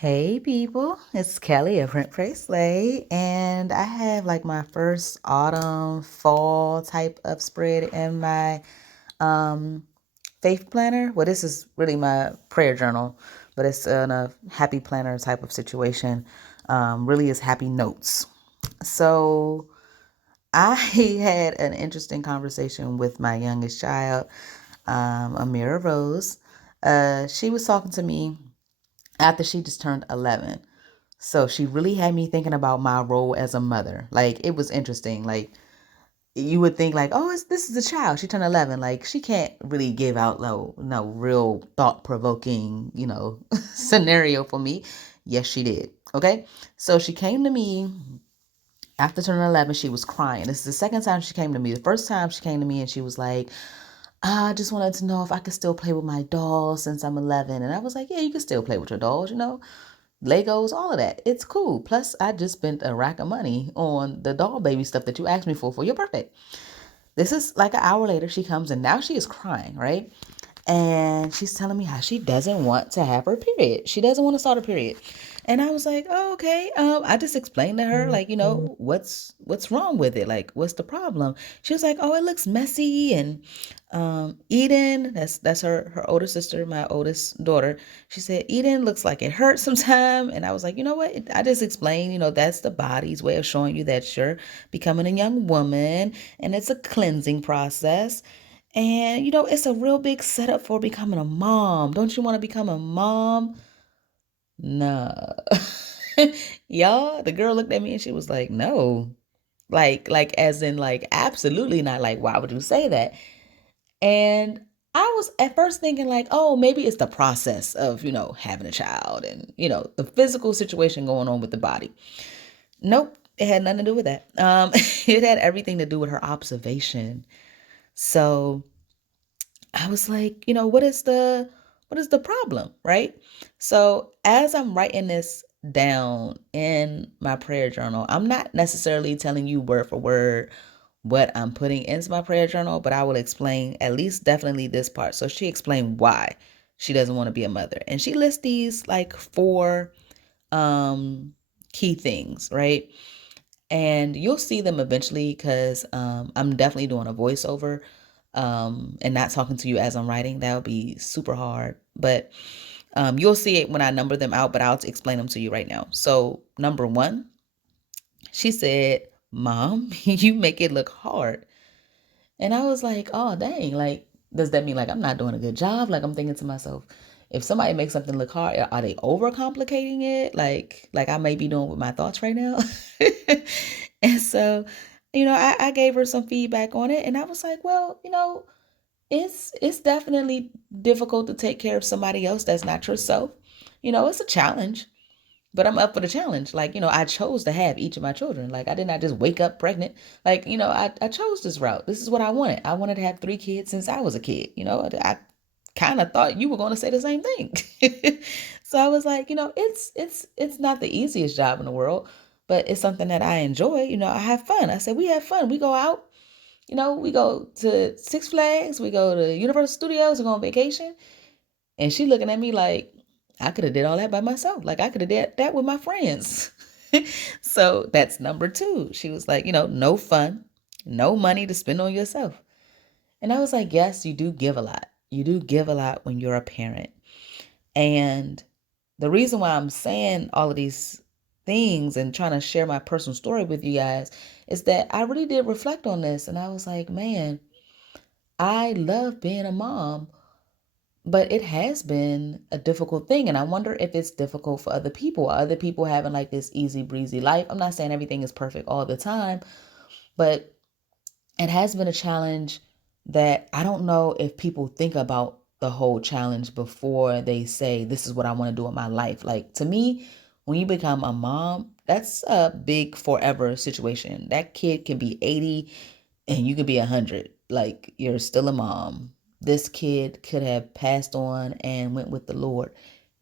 Hey people, it's Kelly of Print Pray Slay, and I have like my first autumn fall type of spread in my um faith planner. Well, this is really my prayer journal, but it's in a happy planner type of situation. Really is happy notes. So I had an interesting conversation with my youngest child, Amira Rose. She was talking to me after she just turned 11. So she really had me thinking about my role as a mother. Like it was interesting. Like you would think like, oh, this is a child. She turned 11. Like she can't really give out no real thought provoking, scenario for me. Yes, she did. Okay. So she came to me after turning 11. She was crying. This is the second time she came to me. The first time she came to me and she was like, I just wanted to know if I could still play with my dolls since I'm 11. And I was like, yeah, you can still play with your dolls. Legos, all of that. It's cool. Plus, I just spent a rack of money on the doll baby stuff that you asked me for your birthday. This is like an hour later. She comes and now she is crying, right? And she's telling me how she doesn't want to have her period. She doesn't want to start a period. And I was like, oh, okay. I just explained to her, like, what's wrong with it? Like, what's the problem? She was like, oh, it looks messy. And Eden, that's her older sister, my oldest daughter. She said, Eden looks like it hurts sometime. And I was like, you know what? I just explained, that's the body's way of showing you that you're becoming a young woman, and it's a cleansing process. And it's a real big setup for becoming a mom. Don't you want to become a mom? No. Y'all, the girl looked at me and she was like, "No." Like as in like absolutely not. Like why would you say that? And I was at first thinking like, "Oh, maybe it's the process of, having a child and, the physical situation going on with the body." Nope, it had nothing to do with that. It had everything to do with her observation. So, I was like, what is the problem, right? So as I'm writing this down in my prayer journal, I'm not necessarily telling you word for word what I'm putting into my prayer journal, but I will explain at least definitely this part. So she explained why she doesn't want to be a mother. And she lists these like four key things, right? And you'll see them eventually because I'm definitely doing a voiceover and not talking to you as I'm writing. That would be super hard. But you'll see it when I number them out, but I'll explain them to you right now. So, number one, she said, Mom, you make it look hard. And I was like, oh, dang. Like, does that mean like I'm not doing a good job? Like, I'm thinking to myself, if somebody makes something look hard, are they overcomplicating it? Like I may be doing with my thoughts right now. And so, I gave her some feedback on it, and I was like, well, it's definitely difficult to take care of somebody else that's not yourself. It's a challenge, but I'm up for the challenge. Like, I chose to have each of my children. Like, I did not just wake up pregnant. Like, I chose this route. This is what I wanted. I wanted to have 3 kids since I was a kid. I kind of thought you were going to say the same thing. So I was like, it's not the easiest job in the world, but it's something that I enjoy. I have fun. I said, we have fun. We go out, we go to Six Flags, we go to Universal Studios, we go on vacation. And she looking at me like, I could have did all that by myself. Like I could have did that with my friends. So that's number two. She was like, no fun, no money to spend on yourself. And I was like, yes, you do give a lot. You do give a lot when you're a parent. And the reason why I'm saying all of these things and trying to share my personal story with you guys is that I really did reflect on this. And I was like, man, I love being a mom, but it has been a difficult thing. And I wonder if it's difficult for other people. Are other people having like this easy breezy life? I'm not saying everything is perfect all the time, but it has been a challenge that I don't know if people think about the whole challenge before they say, this is what I want to do in my life. Like to me, when you become a mom, that's a big forever situation. That kid can be 80 and you could be 100. Like you're still a mom. This kid could have passed on and went with the Lord.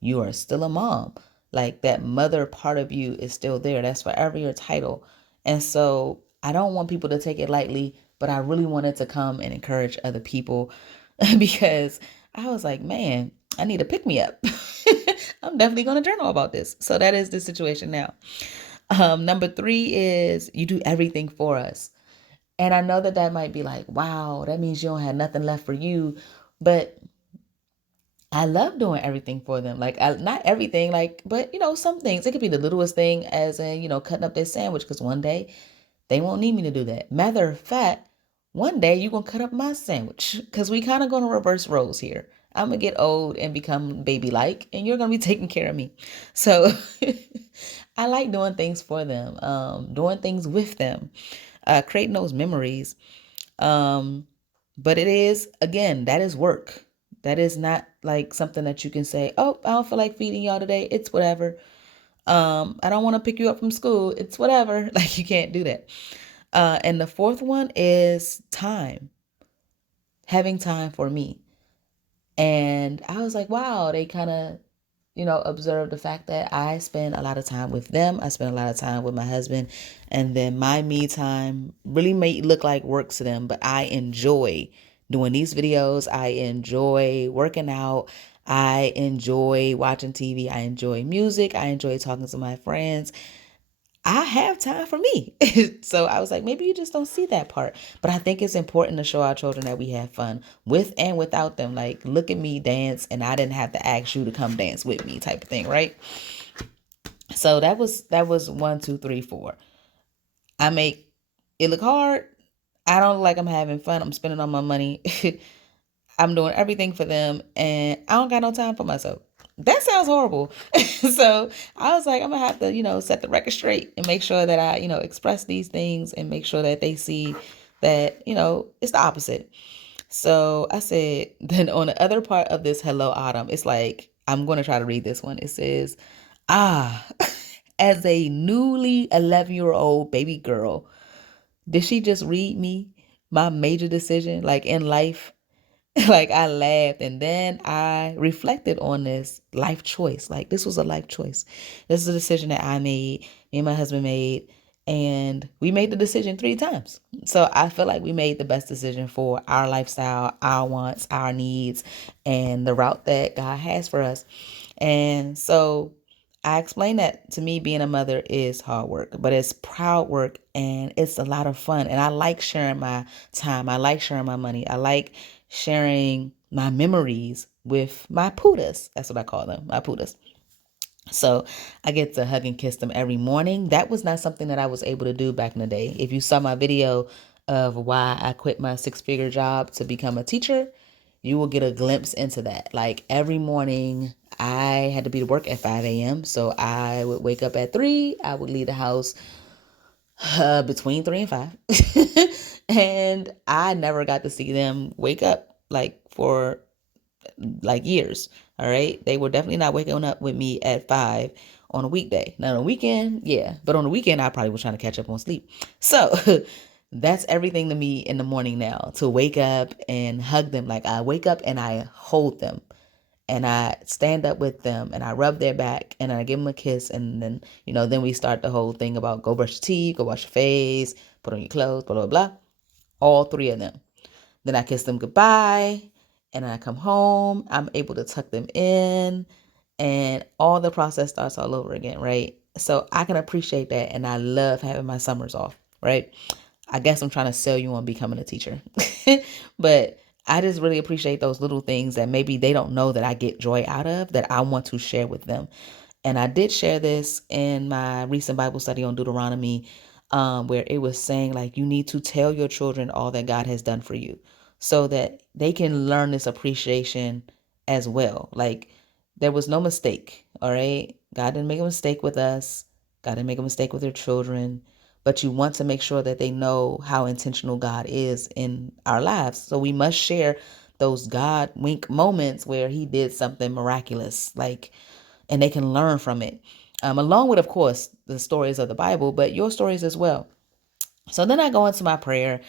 You are still a mom. Like that mother part of you is still there. That's forever your title. And so I don't want people to take it lightly, but I really wanted to come and encourage other people because I was like, man, I need a pick me up. I'm definitely going to journal about this. So that is the situation now. Number three is you do everything for us. And I know that that might be like, wow, that means you don't have nothing left for you. But I love doing everything for them. Like, not everything, like, but some things. It could be the littlest thing, as in, cutting up their sandwich, because one day they won't need me to do that. Matter of fact, one day you're going to cut up my sandwich, because we kind of going to reverse roles here. I'm going to get old and become baby like, and you're going to be taking care of me. So I like doing things for them, doing things with them, creating those memories. Um, but it is, again, that is work. That is not like something that you can say, oh, I don't feel like feeding y'all today. It's whatever. I don't want to pick you up from school. It's whatever. Like, you can't do that. And the fourth one is time, having time for me. And I was like, wow, they kind of, observe the fact that I spend a lot of time with them. I spend a lot of time with my husband. And then my me time really may look like work to them, but I enjoy doing these videos. I enjoy working out. I enjoy watching TV. I enjoy music. I enjoy talking to my friends. I have time for me. So I was like, maybe you just don't see that part. But I think it's important to show our children that we have fun with and without them. Like, look at me dance and I didn't have to ask you to come dance with me, type of thing, right? So that was one, two, three, four. I make it look hard. I don't look like I'm having fun. I'm spending all my money. I'm doing everything for them and I don't got no time for myself. That sounds horrible. So I was like, I'm gonna have to, set the record straight and make sure that I, express these things and make sure that they see that, it's the opposite. So I said, then on the other part of this Hello Autumn, it's like, I'm going to try to read this one. It says, ah, as a newly 11-year-old baby girl, did she just read me my major decision, like in life? Like, I laughed and then I reflected on this life choice. Like, this was a life choice. This is a decision that I made, me and my husband made, and we made the decision 3 times. So I feel like we made the best decision for our lifestyle, our wants, our needs, and the route that God has for us. And so I explained that, to me, being a mother is hard work, but it's proud work and it's a lot of fun. And I like sharing my time. I like sharing my money. I like sharing my memories with my pudas. That's what I call them, my pudas. So I get to hug and kiss them every morning. That was not something that I was able to do back in the day. If you saw my video of why I quit my 6-figure job to become a teacher, you will get a glimpse into that. Like, every morning I had to be to work at 5 a.m. So I would wake up at 3. I would leave the house between 3 and 5. And I never got to see them wake up, like, for like years. All right. They were definitely not waking up with me at 5 on a weekday. Now, on a weekend, yeah. But on the weekend, I probably was trying to catch up on sleep. So that's everything to me in the morning now, to wake up and hug them. Like, I wake up and I hold them and I stand up with them and I rub their back and I give them a kiss. And then, then we start the whole thing about go brush your teeth, go wash your face, put on your clothes, blah, blah, blah. All 3 of them. Then I kiss them goodbye and I come home. I'm able to tuck them in and all the process starts all over again, right? So I can appreciate that and I love having my summers off, right? I guess I'm trying to sell you on becoming a teacher. But I just really appreciate those little things that maybe they don't know that I get joy out of, that I want to share with them. And I did share this in my recent Bible study on Deuteronomy, where it was saying, like, you need to tell your children all that God has done for you so that they can learn this appreciation as well. Like, there was no mistake, all right? God didn't make a mistake with us. God didn't make a mistake with your children. But you want to make sure that they know how intentional God is in our lives. So we must share those God wink moments where he did something miraculous, like, and they can learn from it. Along with, of course, the stories of the Bible, but your stories as well. So then I go into my prayer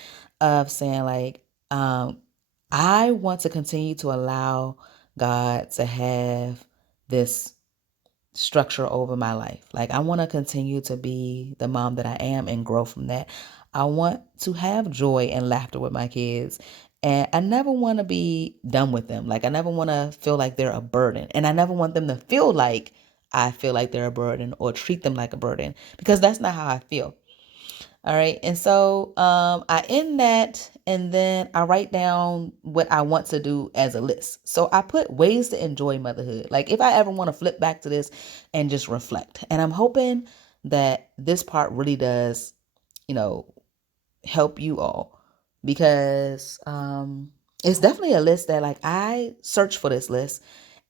of saying, like, I want to continue to allow God to have this structure over my life. Like, I want to continue to be the mom that I am and grow from that. I want to have joy and laughter with my kids And I never want to be done with them. Like, I never want to feel like they're a burden. And I never want them to feel like I feel like they're a burden or treat them like a burden, because that's not how I feel. All right. And so I end that, and then I write down what I want to do as a list. So I put ways to enjoy motherhood. Like, if I ever want to flip back to this and just reflect. And I'm hoping that this part really does, you know, help you all, because it's definitely a list that, like, I searched for this list,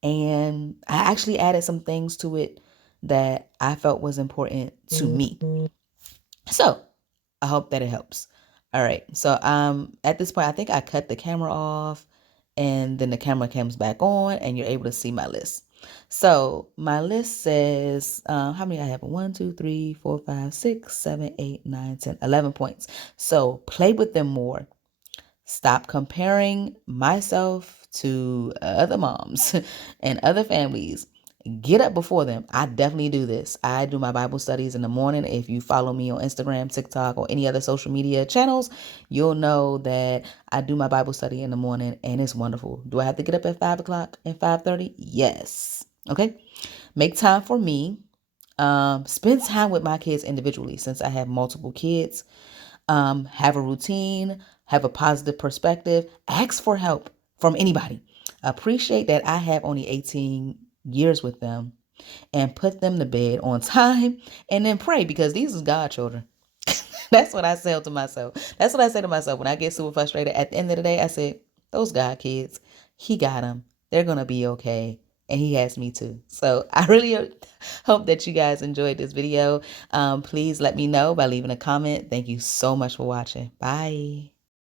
and I actually added some things to it that I felt was important to me. So I hope that it helps. All right. So at this point, I think I cut the camera off, and then the camera comes back on and you're able to see my list. So my list says how many I have? 1, 2, 3, 4, 5, 6, 7, 8, 9, 10, 11 points. So play with them more. Stop comparing myself to other moms and other families. Get up before them. I definitely do this. I do my Bible studies in the morning. If you follow me on Instagram, TikTok, or any other social media channels, you'll know that I do my Bible study in the morning, and it's wonderful. Do I have to get up at 5 o'clock and 5:30? Yes. Okay. Make time for me. Spend time with my kids individually, since I have multiple kids. Have a routine, have a positive perspective, ask for help from anybody. Appreciate that I have only 18 years with them, and put them to bed on time, and then pray, because these is God children. That's what I say to myself. That's what I say to myself when I get super frustrated. At the end of the day, I say, those God kids, He got them. They're going to be okay. And He has me too. So I really hope that you guys enjoyed this video. Please let me know by leaving a comment. Thank you so much for watching. Bye.